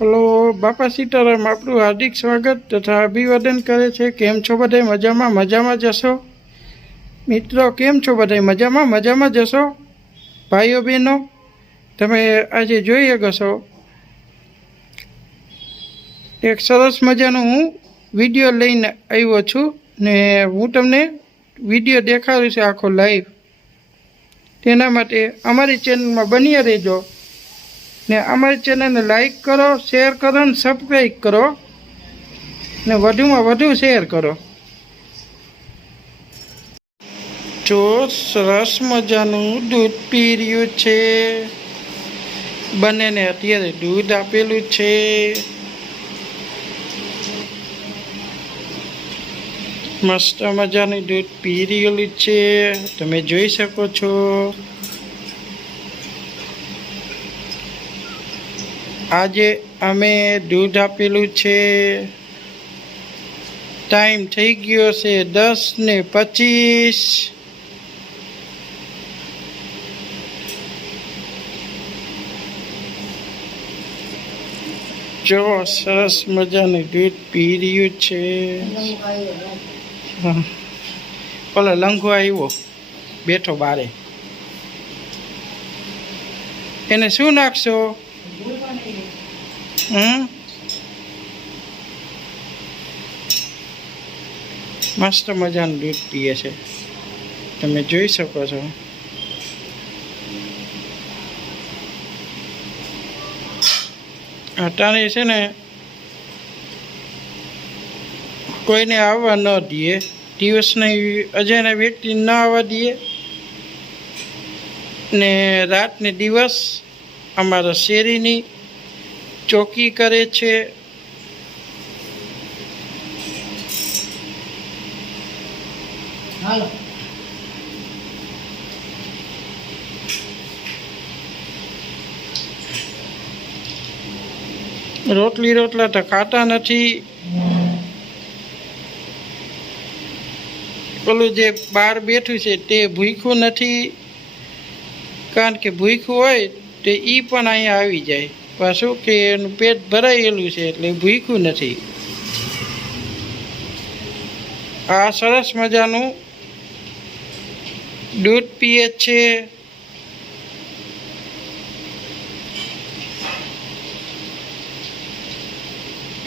Hello બાપા સીતારામ, આપણું હાર્દિક સ્વાગત તથા અભિવાદન કરે છે। કેમ છો બધાય? મજામાં જશો મિત્રો? કેમ છો બધાય? મજામાં જશો ભાઈઓ બહેનો? તમે આજે જોઈ શકો છો એક સરસ મજાનો હું વિડીયો લઈને આવ્યો છું ને હું તમને વિડીયો દેખાડું છું આખો લાઈવ। તેના માટે અમારી ચેનલમાં બન્યા રહેજો ને અમારી ચેનલને લાઈક કરો, શેર કરો ને સબસ્ક્રાઈબ કરો ને વધુમાં વધુ શેર કરો। જો સરસ મજાનું દૂધ પી રહ્યું છે, બંનેને અત્યારે દૂધ આપેલું છે। મસ્ત મજાનું દૂધ પી રહેલું છે, તમે જોઈ શકો છો। આજે અમે દૂધ આપેલું છે। ટાઈમ થઈ ગયો છે 10:25। જો સરસ મજાનું દૂધ પી રહ્યું છે। ઓલો લંઘો આવ્યો બેઠો બારે, એને શું નાખશો? મસ્ત મજાનું દૂધ પીએ છે, તમે જોઈ શકો છો। અટાણે છે ને કોઈને આવવા ન દઈએ, દિવસની અજાણ્યા વ્યક્તિ ન આવવા દઈએ ને રાતને દિવસ અમારા શેરીની ચોકી કરે છે। રોટલા તો ખાતા નથી। પેલું જે બહાર બેઠું છે તે ભૂખ્યું નથી, કારણ કે ભૂખ્યું હોય તો એ પણ અહીંયા આવી જાય પાછું, કે એનું પેટ ભરાયેલું છે એટલે ભૂખ્યું નથી। આ સરસ મજાનું દૂધ પીએ છે।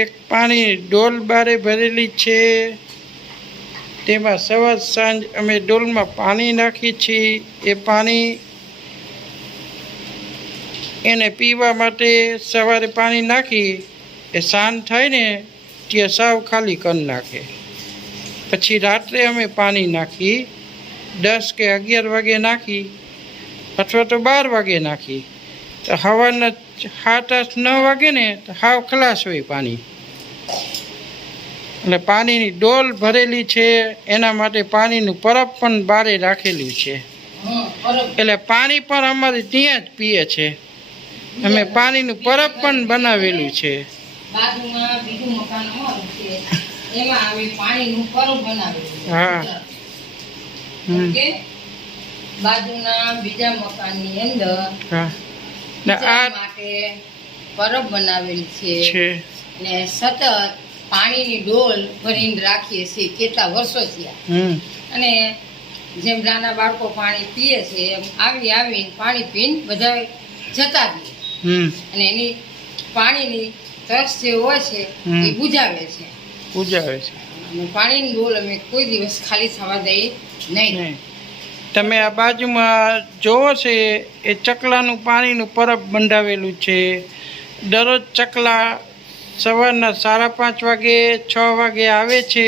એક પાણી ડોલ બારે ભરેલી છે, તેમાં સવાર સાંજ અમે ડોલમાં પાણી નાખીએ છીએ। એ પાણી એને પીવા માટે સવારે પાણી નાખી એ સાંજ થાય ને ત્યાં સાવ ખાલી કરી નાખે। પછી રાત્રે અમે પાણી નાખી 10 કે 11 વાગે નાખી, અથવા તો 12 વાગે નાખી, તો સવારના 7-8-9 વાગે ને તો હાવ ખલાસ હોય પાણી। એટલે પાણીની ડોલ ભરેલી છે, એના માટે પાણીનું પરબ પણ બારે રાખેલું છે, એટલે પાણી પણ અમારે ત્યાં જ પીએ છે। અમે પાણીનું પરબ પણ બનાવેલું છે। હા, બાજુના બીજા મકાનની અંદર માટે પરબ બનાવેલ છે ને સતત પાણીની ડોલ ભરીને રાખીએ છીએ કેટલા વર્ષો થયા। અને જેમ નાના બાળકો પાણી પીએ છે એમ આવીને પાણી પીને બધા જતા રહીએ, અને એની પાણીની તરસ જે હોય છે એ બુજાવે છે। અને પાણીની ડોલ અમે કોઈ દિવસ ખાલી થવા દઈએ નહીં। તમે આ બાજુમાં જોવો છે એ ચકલાનું પાણીનું પરબ બંધાવેલું છે। દરરોજ ચકલા સવારના 5:30 વાગે 6 વાગે આવે છે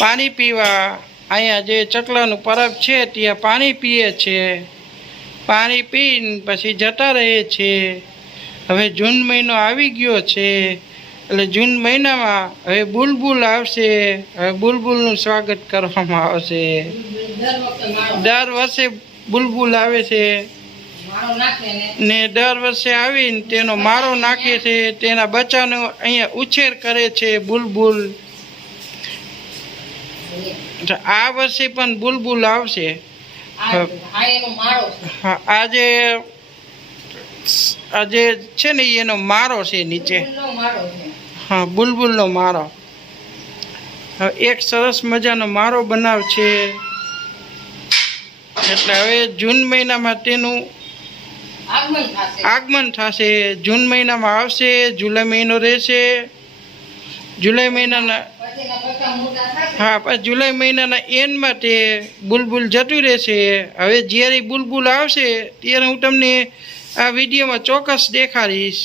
પાણી પીવા। અહીંયા જે ચકલાનું પરબ છે ત્યાં પાણી પીએ છે, પાણી પીને પછી જતા રહે છે। હવે જૂન મહિનો આવી ગયો છે, એટલે જૂન મહિનામાં હવે બુલબુલ આવશે, હવે બુલબુલનું સ્વાગત કરવામાં આવશે। દર વર્ષે બુલબુલ આવે છે ને દર વર્ષે આવીને તેનો માળો નાખે છે, તેના બચ્ચાનો અહીંયા ઉછેર કરે છે બુલબુલ। આ વર્ષે પણ બુલબુલ આવશે। આજે આ જે છે ને ઈ એનો મારો છે નીચે. ફૂલનો માળો છે. હા, બુલબુલનો મારો. હવે એક સરસ મજાનો મારો બનાવ છે. એટલે હવે જૂન મહિનામાં તેનું આગમન થશે. જૂન મહિનામાં આવશે, જુલાઈ મહિનો રહેશે. જુલાઈ મહિનાના હા, પછી જુલાઈ મહિનાના એન્ડમાં તે બુલબુલ જતું રહેશે. હવે જ્યારે બુલબુલ આવશે ત્યારે હું તમને આ વિડીયોમાં ચોક્કસ દેખાડીશ.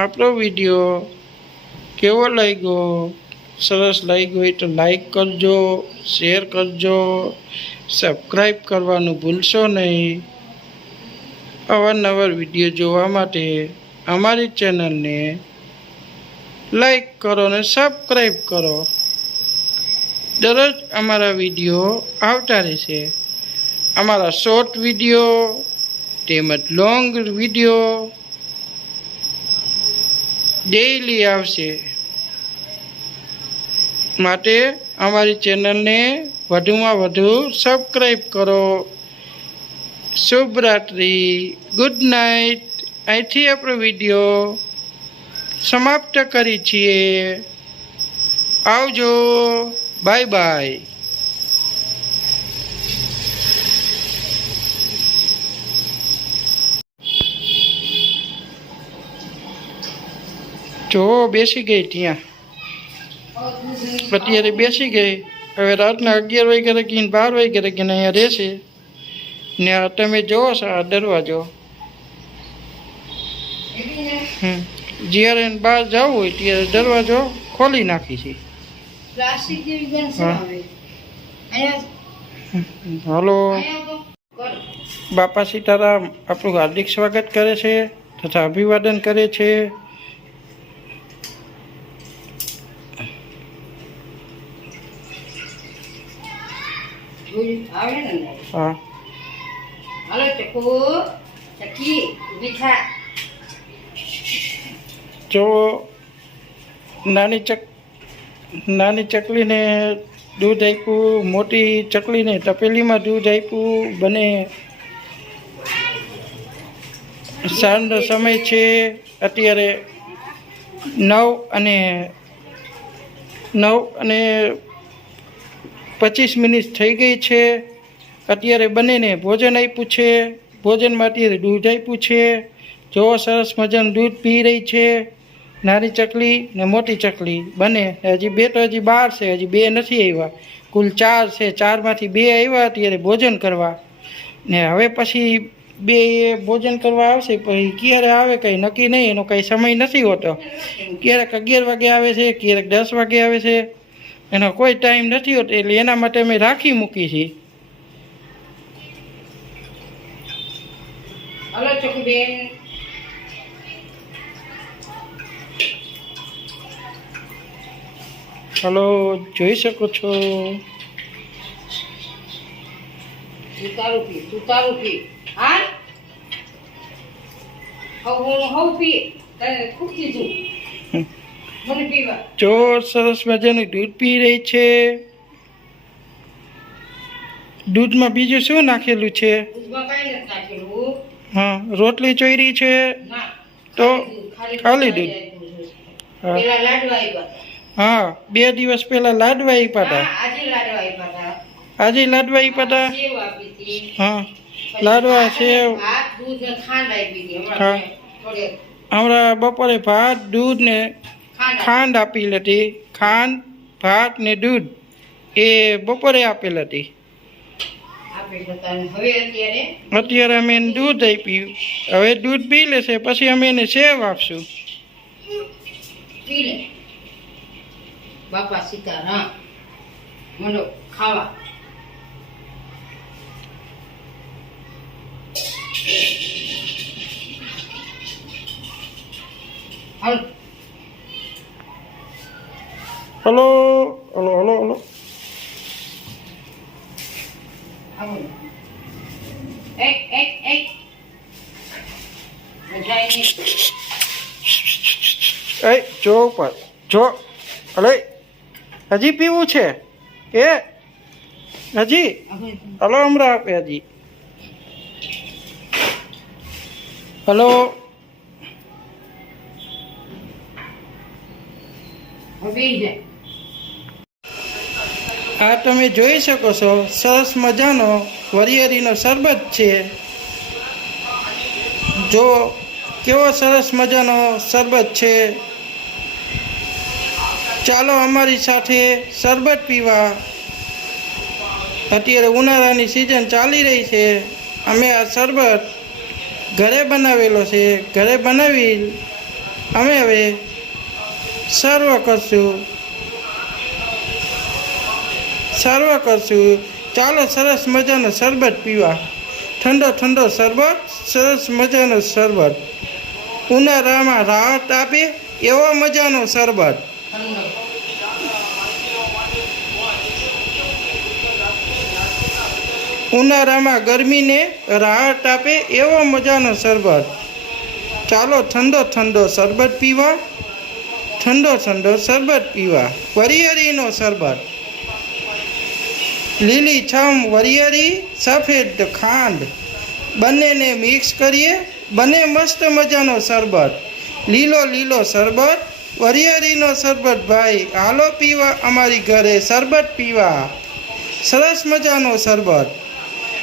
આપણો વિડીયો કેવો લાગ્યો? સરસ લાગ્યો હોય તો લાઈક કરજો, શેર કરજો, સબસ્ક્રાઈબ કરવાનું ભૂલશો નહીં. અવારનવાર વિડીયો જોવા માટે અમારી ચેનલને લાઈક કરો અને સબસ્ક્રાઈબ કરો. દરરોજ અમારા વિડીયો આવતા રહેશે. અમારા શોર્ટ વિડીયો તેમજ લોંગ વિડીયો ડેઈલી આવશે. માટે અમારી ચેનલને વધુમાં વધુ સબસ્ક્રાઈબ કરો. શુભ રાત્રિ, ગુડ નાઇટ. અહીંથી આપણો વિડીયો સમાપ્ત કરી છીએ. આવજો, બાય બાય. જો બેસી ગઈ ત્યાં, અત્યારે બેસી ગઈ. હવે રાતના 11 વાગ્યા લગીને 12 વાગ્યા લગીને અહીંયા રહેશે ને. આ તમે જોવો છો આ દરવાજો. જ્યારે બહાર જવું હોય ત્યારે દરવાજો ખોલી નાખી છે. હાલો, બાપા સીતારામ આપણું હાર્દિક સ્વાગત કરે છે તથા અભિવાદન કરે છે. હા, હાલો ચકુ, ચકી મીઠા. જો નાની ચકલીને દૂધ આપ્યું, મોટી ચકલીને તપેલીમાં દૂધ આપ્યું. બને સાંજનો સમય છે. અત્યારે 9:25 થઈ ગઈ છે. અત્યારે બંનેને ભોજન આપ્યું છે. ભોજનમાં અત્યારે દૂધ આપ્યું છે. જો સરસ મજાનું દૂધ પી રહી છે નાની ચકલી ને મોટી ચકલી બંને. હજી બે તો હજી બહાર છે, હજી બે નથી આવ્યા. કુલ 4 છે. 4માંથી 2 આવ્યા અત્યારે ભોજન કરવા. ને હવે પછી 2 ભોજન કરવા આવશે. પછી ક્યારે આવે કંઈ નક્કી નહીં, એનો કંઈ સમય નથી હોતો. ક્યારેક 11 વાગે આવે છે, ક્યારેક 10 વાગે આવે છે. એનો કોઈ ટાઈમ નથી હોતો. એટલે એના માટે અમે રાખી મૂકી છીએ. હલો ચકુબેન, હલો, જોઈ શકો છો. તું તારું પી. હા, હવ પી. તને ખૂબ કીધું મને પીવા. જો સરસ મજાનું દૂધ પી રહી છે. દૂધમાં બીજું શું નાખેલું છે? દૂધમાં કાંઈ નથી નાખેલું. હા, રોટલી ચોયરી છે ના, તો ખાલી દૂધ. હા, પેલા લાડવા આવ્યા હતા. હા, 2 દિવસ પહેલા લાડવા આપ્યા હતા. આજે લાડવા આપ્યા હતા. આજે લાડવા આપ્યા હતા. સેવ આપી હતી. હા, લાડવા સેવ. ભાત, દૂધ ને ખાંડ આપી હતી. હા. હમણાં બપોરે ભાત, દૂધ ને ખાંડ આપી હતી. ખાંડ, ભાત ને દૂધ એ બપોરે આપેલ હતી. અત્યારે અમે એને દૂધ આપ્યું. હવે દૂધ પી લેશે પછી અમે એને સેવ આપશું. પી લે બાપા સીતારામ. મંડો ખાવા. હાલ. Hello hello hello hello. એક એ જો ઉપર જો અલે હજી પીવું છે એ હજી હલો હમણાં આપે હજી હલો આ તમે જોઈ શકો છો સરસ મજાનો વરિયાળીનો શરબત છે જો કેવો સરસ મજાનો શરબત છે ચાલો અમારી સાથે શરબત પીવા અત્યારે ઉનાળાની સિઝન ચાલી રહી છે અમે આ શરબત ઘરે બનાવેલો છે ઘરે બનાવી અમે હવે સર્વ કરશું ચાલો સરસ મજાનો શરબત પીવા ઠંડો ઠંડો શરબત સરસ મજાનો શરબત ઉનાળામાં રાહત આપે એવો મજાનો શરબત ઉનાળામાં ગરમીને રાહત આપે એવો મજાનો શરબત ચાલો ઠંડો ઠંડો શરબત પીવા ઠંડો ઠંડો શરબત પીવા વરિયાળીનો શરબત લીલી છમ વરિયાળી સફેદ ખાંડ બંનેને મિક્સ કરીએ બને મસ્ત મજાનો શરબત લીલો લીલો શરબત વરિયાળીનો શરબત ભાઈ હાલો પીવા અમારી ઘરે શરબત પીવા સરસ મજાનો શરબત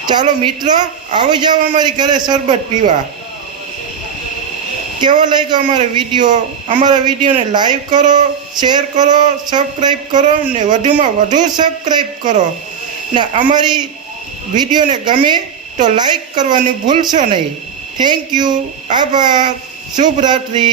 ચાલો મિત્રો આવી જાઓ અમારી ઘરે શરબત પીવા કેવો લાગ્યો અમારા વિડીયોને લાઈક કરો શેર કરો સબસ્ક્રાઈબ કરો ને વધુમાં વધુ સબસ્ક્રાઈબ કરો ને અમારી વિડીયોને ગમે તો લાઈક કરવાનું ભૂલશો નહીં થેન્ક યુ આભાર શુભ રાત્રિ